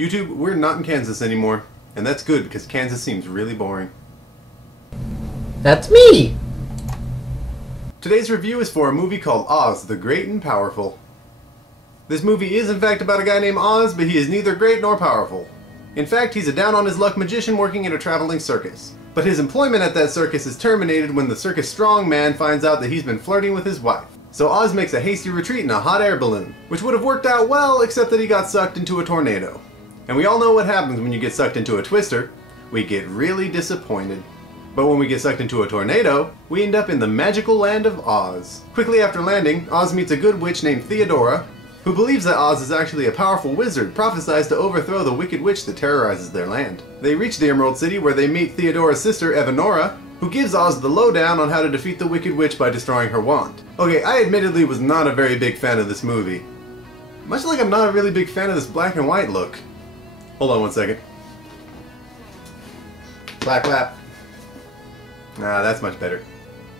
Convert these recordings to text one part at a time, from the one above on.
YouTube, we're not in Kansas anymore, and that's good because Kansas seems really boring. That's me! Today's review is for a movie called Oz, the Great and Powerful. This movie is in fact about a guy named Oz, but he is neither great nor powerful. In fact, he's a down-on-his-luck magician working at a traveling circus. But his employment at that circus is terminated when the circus strong man finds out that he's been flirting with his wife. So Oz makes a hasty retreat in a hot air balloon, which would have worked out well except that he got sucked into a tornado. And we all know what happens when you get sucked into a twister. We get really disappointed. But when we get sucked into a tornado, we end up in the magical land of Oz. Quickly after landing, Oz meets a good witch named Theodora, who believes that Oz is actually a powerful wizard prophesied to overthrow the wicked witch that terrorizes their land. They reach the Emerald City where they meet Theodora's sister Evanora, who gives Oz the lowdown on how to defeat the wicked witch by destroying her wand. Okay, I admittedly was not a very big fan of this movie. Much like I'm not a really big fan of this black and white look. Hold on one second. Clap clap. Nah, that's much better.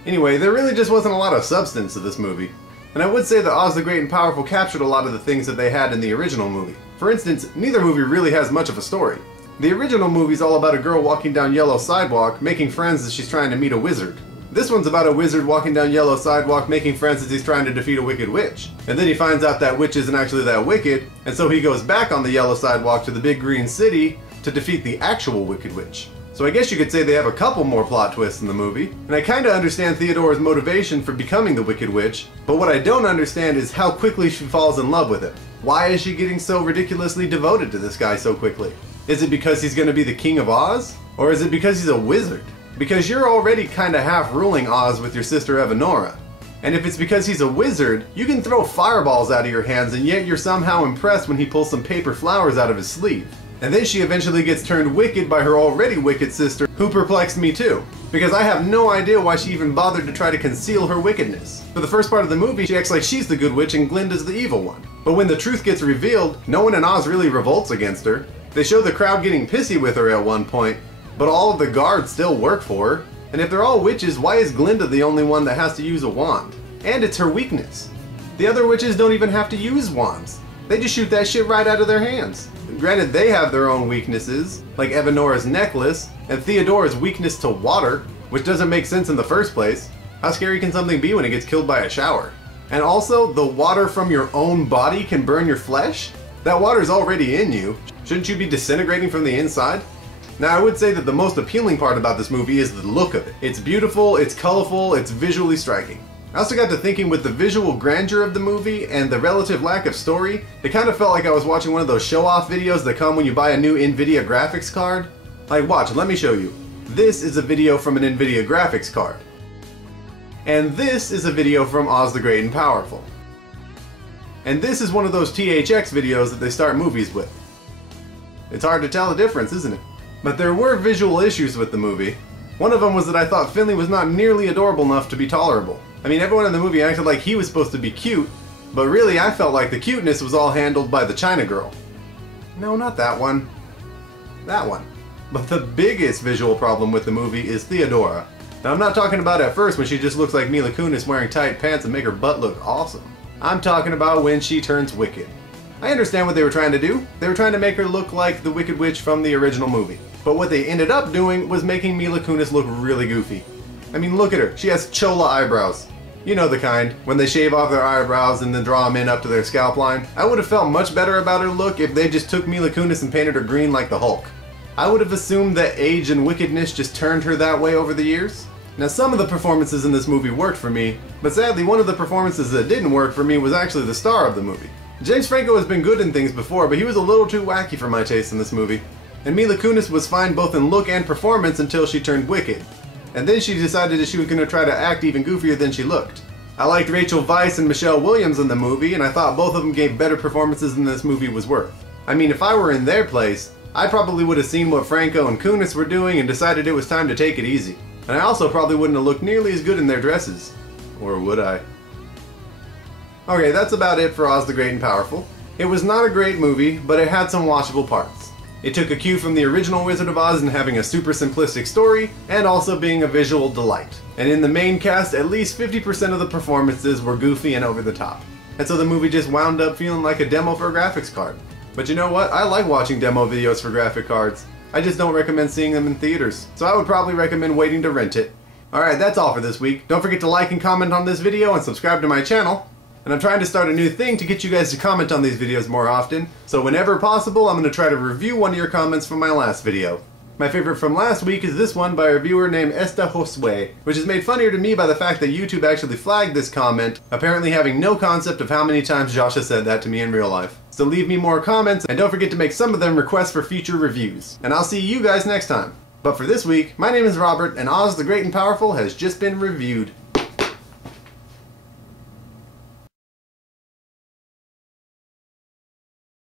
Anyway, there really just wasn't a lot of substance to this movie. And I would say that Oz the Great and Powerful captured a lot of the things that they had in the original movie. For instance, neither movie really has much of a story. The original movie's all about a girl walking down yellow sidewalk, making friends as she's trying to meet a wizard. This one's about a wizard walking down yellow sidewalk, making friends as he's trying to defeat a wicked witch. And then he finds out that witch isn't actually that wicked, and so he goes back on the yellow sidewalk to the big green city to defeat the actual wicked witch. So I guess you could say they have a couple more plot twists in the movie, and I kinda understand Theodora's motivation for becoming the Wicked Witch, but what I don't understand is how quickly she falls in love with him. Why is she getting so ridiculously devoted to this guy so quickly? Is it because he's gonna be the King of Oz? Or is it because he's a wizard? Because you're already kinda half ruling Oz with your sister Evanora. And if it's because he's a wizard, you can throw fireballs out of your hands and yet you're somehow impressed when he pulls some paper flowers out of his sleeve. And then she eventually gets turned wicked by her already wicked sister, who perplexed me too. Because I have no idea why she even bothered to try to conceal her wickedness. For the first part of the movie, she acts like she's the good witch and Glinda's the evil one. But when the truth gets revealed, no one in Oz really revolts against her. They show the crowd getting pissy with her at one point, but all of the guards still work for her. And if they're all witches, why is Glinda the only one that has to use a wand? And it's her weakness. The other witches don't even have to use wands. They just shoot that shit right out of their hands. Granted, they have their own weaknesses, like Evanora's necklace, and Theodora's weakness to water, which doesn't make sense in the first place. How scary can something be when it gets killed by a shower? And also, the water from your own body can burn your flesh? That water's already in you. Shouldn't you be disintegrating from the inside? Now, I would say that the most appealing part about this movie is the look of it. It's beautiful, it's colorful, it's visually striking. I also got to thinking with the visual grandeur of the movie and the relative lack of story, it kind of felt like I was watching one of those show-off videos that come when you buy a new NVIDIA graphics card. Like, watch, let me show you. This is a video from an NVIDIA graphics card. And this is a video from Oz the Great and Powerful. And this is one of those THX videos that they start movies with. It's hard to tell the difference, isn't it? But there were visual issues with the movie. One of them was that I thought Finley was not nearly adorable enough to be tolerable. I mean, everyone in the movie acted like he was supposed to be cute, but really I felt like the cuteness was all handled by the China girl. No, not that one. That one. But the biggest visual problem with the movie is Theodora. Now, I'm not talking about at first when she just looks like Mila Kunis wearing tight pants and make her butt look awesome. I'm talking about when she turns wicked. I understand what they were trying to do. They were trying to make her look like the Wicked Witch from the original movie. But what they ended up doing was making Mila Kunis look really goofy. I mean, look at her. She has chola eyebrows. You know the kind, when they shave off their eyebrows and then draw them in up to their scalp line. I would have felt much better about her look if they just took Mila Kunis and painted her green like the Hulk. I would have assumed that age and wickedness just turned her that way over the years. Now, some of the performances in this movie worked for me, but sadly one of the performances that didn't work for me was actually the star of the movie. James Franco has been good in things before, but he was a little too wacky for my taste in this movie. And Mila Kunis was fine both in look and performance until she turned wicked. And then she decided that she was going to try to act even goofier than she looked. I liked Rachel Weisz and Michelle Williams in the movie, and I thought both of them gave better performances than this movie was worth. I mean, if I were in their place, I probably would have seen what Franco and Kunis were doing and decided it was time to take it easy. And I also probably wouldn't have looked nearly as good in their dresses. Or would I? Okay, that's about it for Oz the Great and Powerful. It was not a great movie, but it had some watchable parts. It took a cue from the original Wizard of Oz in having a super simplistic story, and also being a visual delight. And in the main cast, at least 50% of the performances were goofy and over the top. And so the movie just wound up feeling like a demo for a graphics card. But you know what? I like watching demo videos for graphic cards. I just don't recommend seeing them in theaters. So I would probably recommend waiting to rent it. Alright, that's all for this week. Don't forget to like and comment on this video and subscribe to my channel. And I'm trying to start a new thing to get you guys to comment on these videos more often. So whenever possible, I'm going to try to review one of your comments from my last video. My favorite from last week is this one by a viewer named Esta Josue, which is made funnier to me by the fact that YouTube actually flagged this comment, apparently having no concept of how many times Josh has said that to me in real life. So leave me more comments, and don't forget to make some of them requests for future reviews. And I'll see you guys next time. But for this week, my name is Robert, and Oz the Great and Powerful has just been reviewed.